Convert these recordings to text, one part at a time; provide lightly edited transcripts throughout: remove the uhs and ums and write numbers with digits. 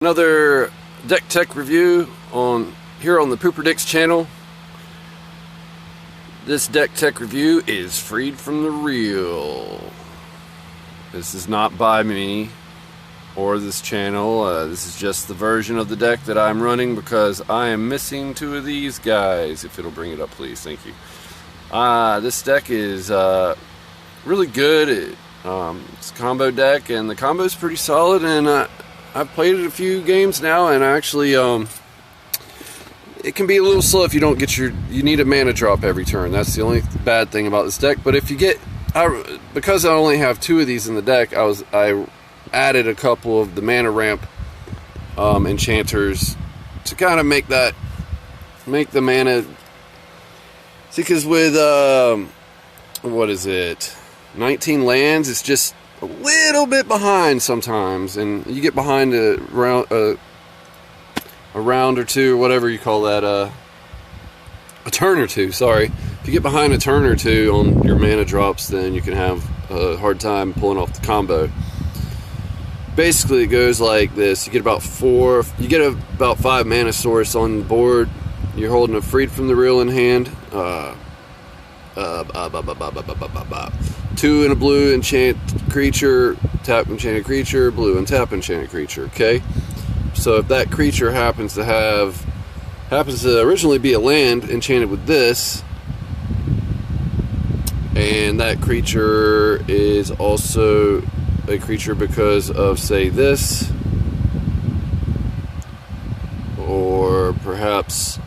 Another deck tech review here on the pooperdix channel. This deck tech review is freed from the real. This is not by me or this channel. This is just the version of the deck that I'm running because I am missing two of these guys. If it'll bring it up, please. Thank you. This deck is really good. It's a combo deck, and the combo is pretty solid, and I've played it a few games now, and actually it can be a little slow if you don't get you need a mana drop every turn. That's the only bad thing about this deck. But if you get, because I only have two of these in the deck, I added a couple of the mana ramp enchanters to kind of make the mana. See, because with what is it, 19 lands, it's just a little bit behind sometimes, and you get behind a round or two, or whatever you call that, a turn or two, sorry. If you get behind a turn or two on your mana drops, then you can have a hard time pulling off the combo. Basically, it goes like this. You get about 5 mana source on the board. You're holding a Freed from the Real in hand. 2 and a blue enchant creature, tap enchanted creature, blue and tap enchanted creature. Okay, so if that creature happens to originally be a land enchanted with this, and that creature is also a creature because of, say, this, or perhaps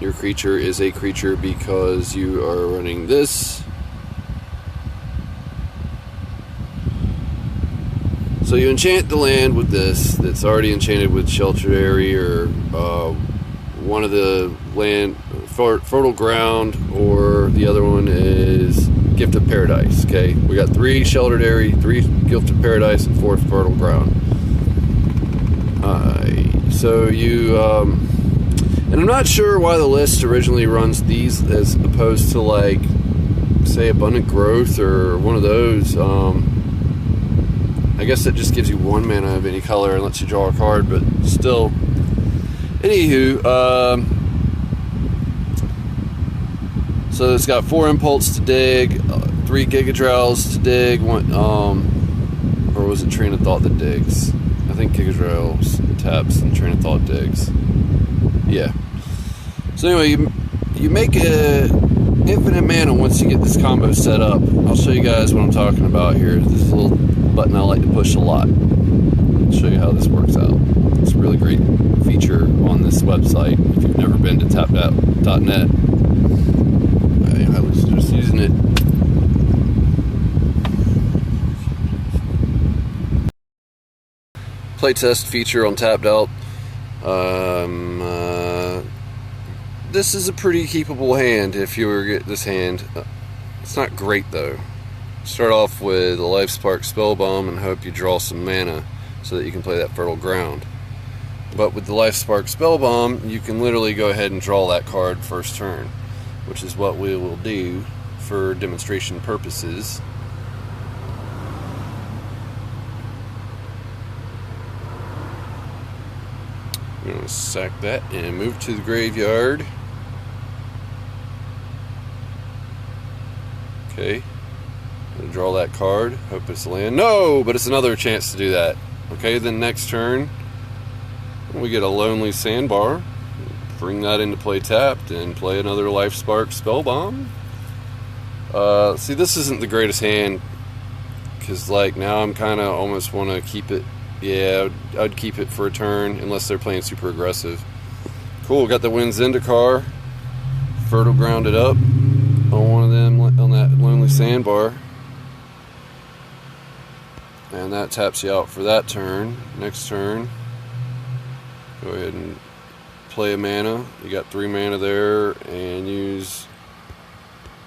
your creature is a creature because you are running this. So you enchant the land with this that's already enchanted with Sheltered Area, or one of the land, Fertile Ground, or the other one is Gift of Paradise. Okay, we got 3 Sheltered Area, 3 Gift of Paradise, and 4 Fertile Ground. So you, and I'm not sure why the list originally runs these as opposed to, like, say, Abundant Growth or one of those. I guess it just gives you 1 mana of any color and lets you draw a card, but still. Anywho, so it's got 4 Impulse to dig, 3 Gigadrowls to dig, or was it Train of Thought that digs? I think Gigadrowls taps and Train of Thought digs. Yeah. So anyway, you make a infinite mana once you get this combo set up. I'll show you guys what I'm talking about here. This is a little button I like to push a lot. I'll show you how this works out. It's a really great feature on this website. If you've never been to tapout.net, I was just using it. Playtest feature on Tapped Out. This is a pretty keepable hand if you were to get this hand. It's not great though. Start off with a Life Spark Spellbomb and hope you draw some mana so that you can play that Fertile Ground. But with the Life Spark Spellbomb, you can literally go ahead and draw that card first turn, which is what we will do for demonstration purposes. I'm going to sack that and move to the graveyard. Okay. Gonna draw that card. Hope it's a land. No, but it's another chance to do that. Okay, then next turn we get a Lonely Sandbar. Bring that into play tapped and play another Life Spark Spellbomb. See, this isn't the greatest hand because, like, now I'm kind of almost want to keep it. Yeah, I'd keep it for a turn unless they're playing super aggressive. Cool, got the Wind Zendikar. Fertile Grounded up on one of them, on that Lonely Sandbar. And that taps you out for that turn. Next turn, go ahead and play a mana. You got 3 mana there, and use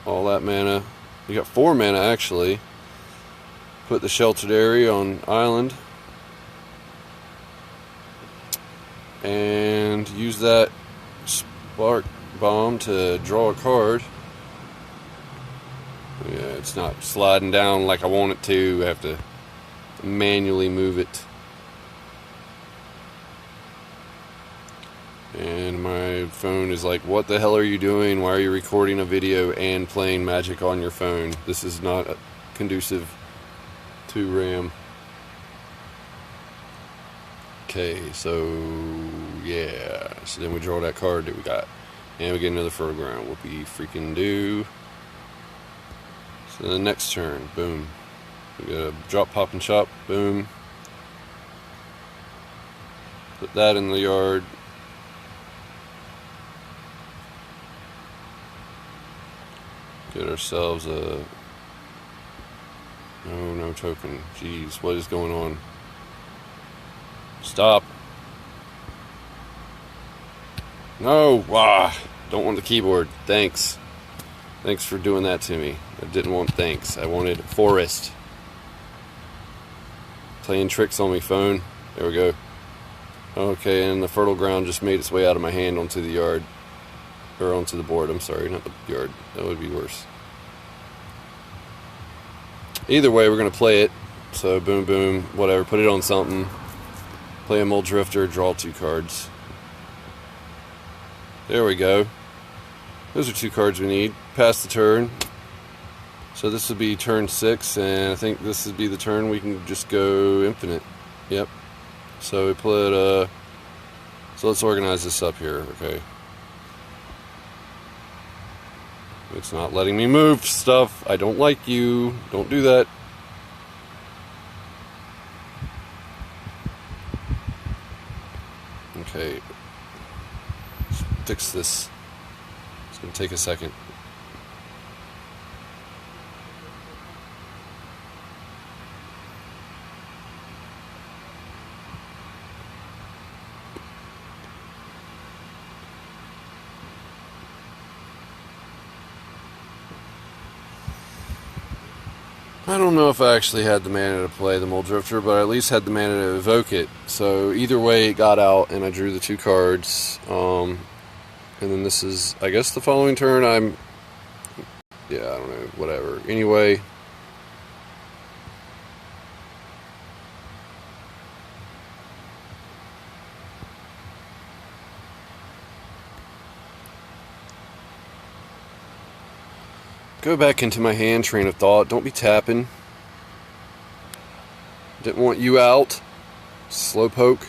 all that mana. You got 4 mana actually. Put the Sheltered Area on island. And use that Spark Bomb to draw a card. Yeah, it's not sliding down like I want it to. I have to manually move it. and my phone is like, what the hell are you doing? Why are you recording a video and playing Magic on your phone? This is not conducive to RAM. Okay, so yeah, so then we draw that card that we got, and we get another fertile ground. Whoopie freaking do. So the next turn, boom, we got a drop, pop, and chop, boom. Put that in the yard. Get ourselves a... No token. Jeez, what is going on? Stop. No! Ah, don't want the keyboard. Thanks. Thanks for doing that to me. I didn't want thanks. I wanted forest. Playing tricks on me, phone. There we go. Okay, and the fertile ground just made its way out of my hand onto the yard. Or onto the board, I'm sorry, not the yard. That would be worse. Either way, we're going to play it. So, boom, boom, whatever. Put it on something. Play a Mole Drifter, draw 2 cards. There we go. Those are 2 cards we need. Pass the turn. So this would be turn 6, and I think this would be the turn we can just go infinite. Yep. So we put, so let's organize this up here, okay. It's not letting me move stuff. I don't like you. Don't do that. Okay. Let's fix this. It's going to take a second. I don't know if I actually had the mana to play the Mole Drifter, but I at least had the mana to evoke it. So either way, it got out, and I drew the 2 cards. And then this is, I guess, the following turn. Yeah, I don't know, whatever. Anyway. Go back into my hand train of thought. Don't be tapping. Didn't want you out. Slowpoke.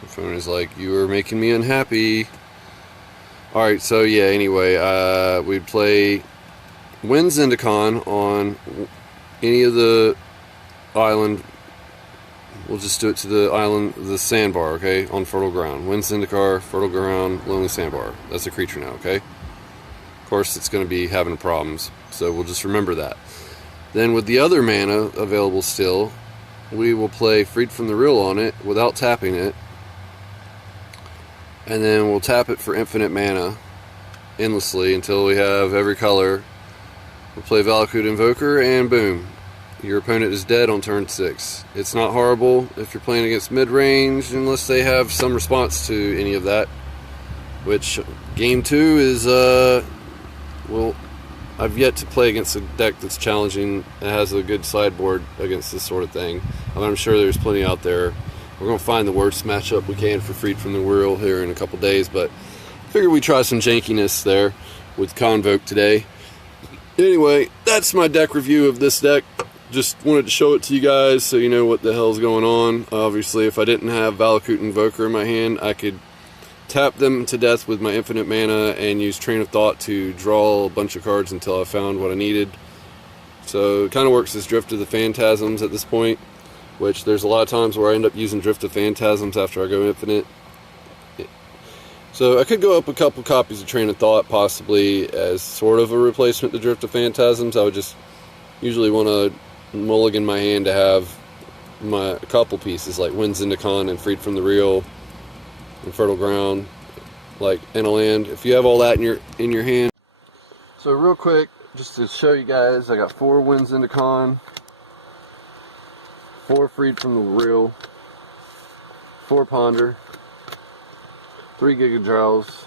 My phone is like, you are making me unhappy. Alright, so yeah, anyway, we'd play Wind Zendikon on any of the island. We'll just do it to the island, the sandbar, okay? On fertile ground. Wind Zendikar, fertile ground, lonely sandbar. That's a creature now, okay? Of course, it's going to be having problems, so we'll just remember that. Then with the other mana available still, we will play Freed from the Real on it without tapping it, and then we'll tap it for infinite mana endlessly until we have every color. We'll play Valakut Invoker, and boom, your opponent is dead on turn 6. It's not horrible if you're playing against mid-range, unless they have some response to any of that, which game 2 is well, I've yet to play against a deck that's challenging and has a good sideboard against this sort of thing. I'm sure there's plenty out there. We're going to find the worst matchup we can for Freed from the Real here in a couple days, but I figured we'd try some jankiness there with Convoke today. Anyway, that's my deck review of this deck. Just wanted to show it to you guys so you know what the hell's going on. Obviously, if I didn't have Valakut Invoker in my hand, I could tap them to death with my infinite mana and use Train of Thought to draw a bunch of cards until I found what I needed. So it kind of works as Drift of the Phantasms at this point, which there's a lot of times where I end up using Drift of Phantasms after I go infinite. So I could go up a couple copies of Train of Thought possibly as sort of a replacement to Drift of Phantasms. I would just usually want to mulligan my hand to have my couple pieces like Wind Zendikon and Freed from the Real and Fertile Ground, like in a land. If you have all that in your hand. So real quick, just to show you guys, I got 4 Wind Zendikon, 4 Freed from the Real, 4 Ponder, 3 Gigadrowls.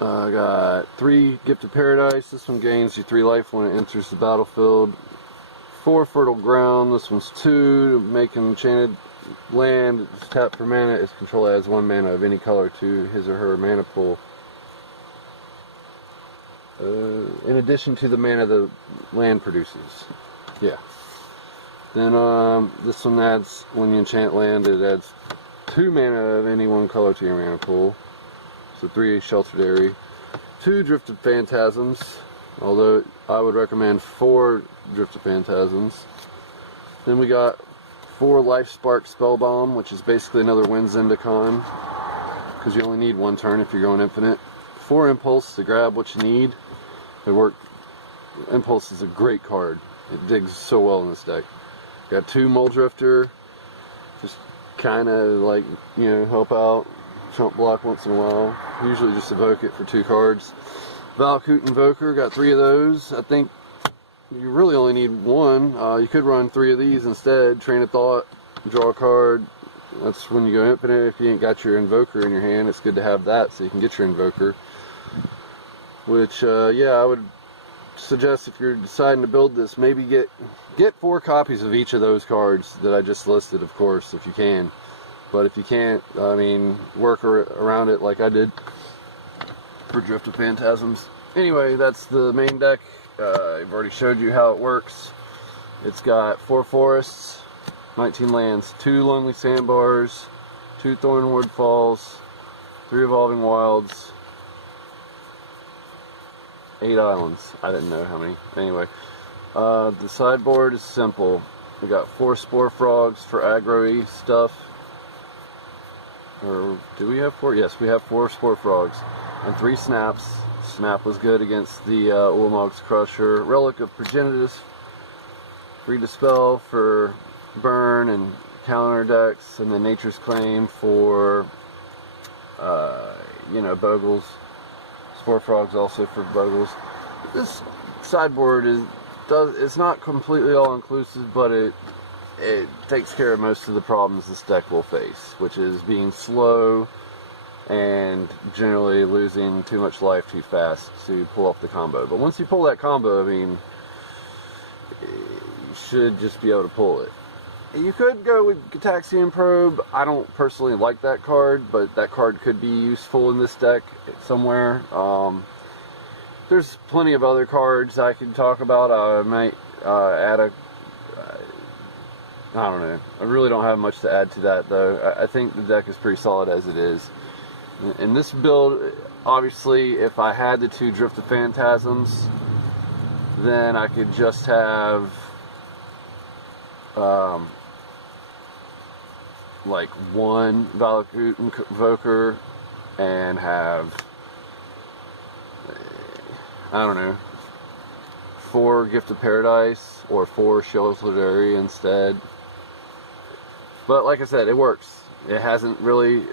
I got 3 Gift of Paradise. This one gains you 3 life when it enters the battlefield. 4 4 fertile ground. This one's 2. Make an enchanted land. It's tap for mana. Its controller adds 1 mana of any color to his or her mana pool. In addition to the mana the land produces. Yeah. Then this one adds, when you enchant land, it adds 2 mana of any 1 color to your mana pool. So 3 sheltered area. 2 drifted phantasms, although I would recommend 4 drifted phantasms. Then we got 4 life spark spellbomb, which is basically another wind Zendikon, because you only need 1 turn if you're going infinite. 4 impulse to grab what you need. It worked. Impulse is a great card. It digs so well in this deck. Got 2 Mole Drifter, just kind of like, you know, help out, trump block once in a while. Usually just evoke it for 2 cards. Valakut Invoker, got 3 of those. I think you really only need 1. You could run 3 of these instead. Train of Thought, draw a card. That's when you go infinite. If you ain't got your Invoker in your hand, it's good to have that so you can get your Invoker. Which, yeah, I would suggest if you're deciding to build this, maybe get 4 copies of each of those cards that I just listed, of course, if you can. But if you can't, I mean, work around it like I did for Drift of Phantasms. Anyway, that's the main deck. I've already showed you how it works. It's got 4 forests, 19 lands, 2 lonely sandbars, 2 thornwood falls, 3 evolving wilds, 8 islands. I didn't know how many. Anyway, the sideboard is simple. We got 4 spore frogs for aggro-y stuff. Or do we have 4? Yes, we have 4 spore frogs and 3 snaps. Snap was good against the Ulamog's Crusher. Relic of Progenitus, free dispel for burn and counter decks, and then Nature's Claim for you know, Bogles. Spore frogs also for Bogles. This sideboard it's not completely all inclusive, but it takes care of most of the problems this deck will face, which is being slow and generally losing too much life too fast to pull off the combo. But once you pull that combo, I mean, you should just be able to pull it. You could go with Gataxian Probe. I don't personally like that card, but that card could be useful in this deck somewhere. There's plenty of other cards I could talk about. I might add a... I don't know. I really don't have much to add to that, though. I think the deck is pretty solid as it is. In this build, obviously, if I had the 2 Drift of Phantasms, then I could just have like 1 Valakut Invoker and have, I don't know, 4 Gift of Paradise or 4 Sheltered Area instead. But like I said, it works. It hasn't really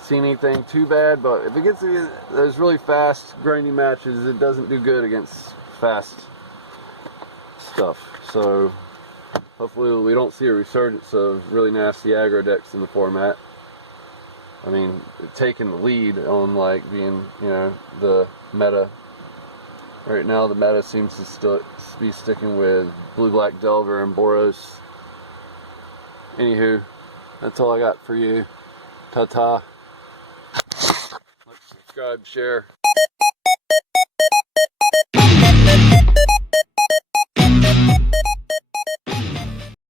seen anything too bad, but if it gets those really fast, grindy matches, it doesn't do good against fast stuff. So hopefully we don't see a resurgence of really nasty aggro decks in the format. I mean, taking the lead on like being, you know, the meta. Right now the meta seems to still be sticking with Blue-Black Delver and Boros. Anywho, that's all I got for you. Ta-ta. Like, subscribe, share.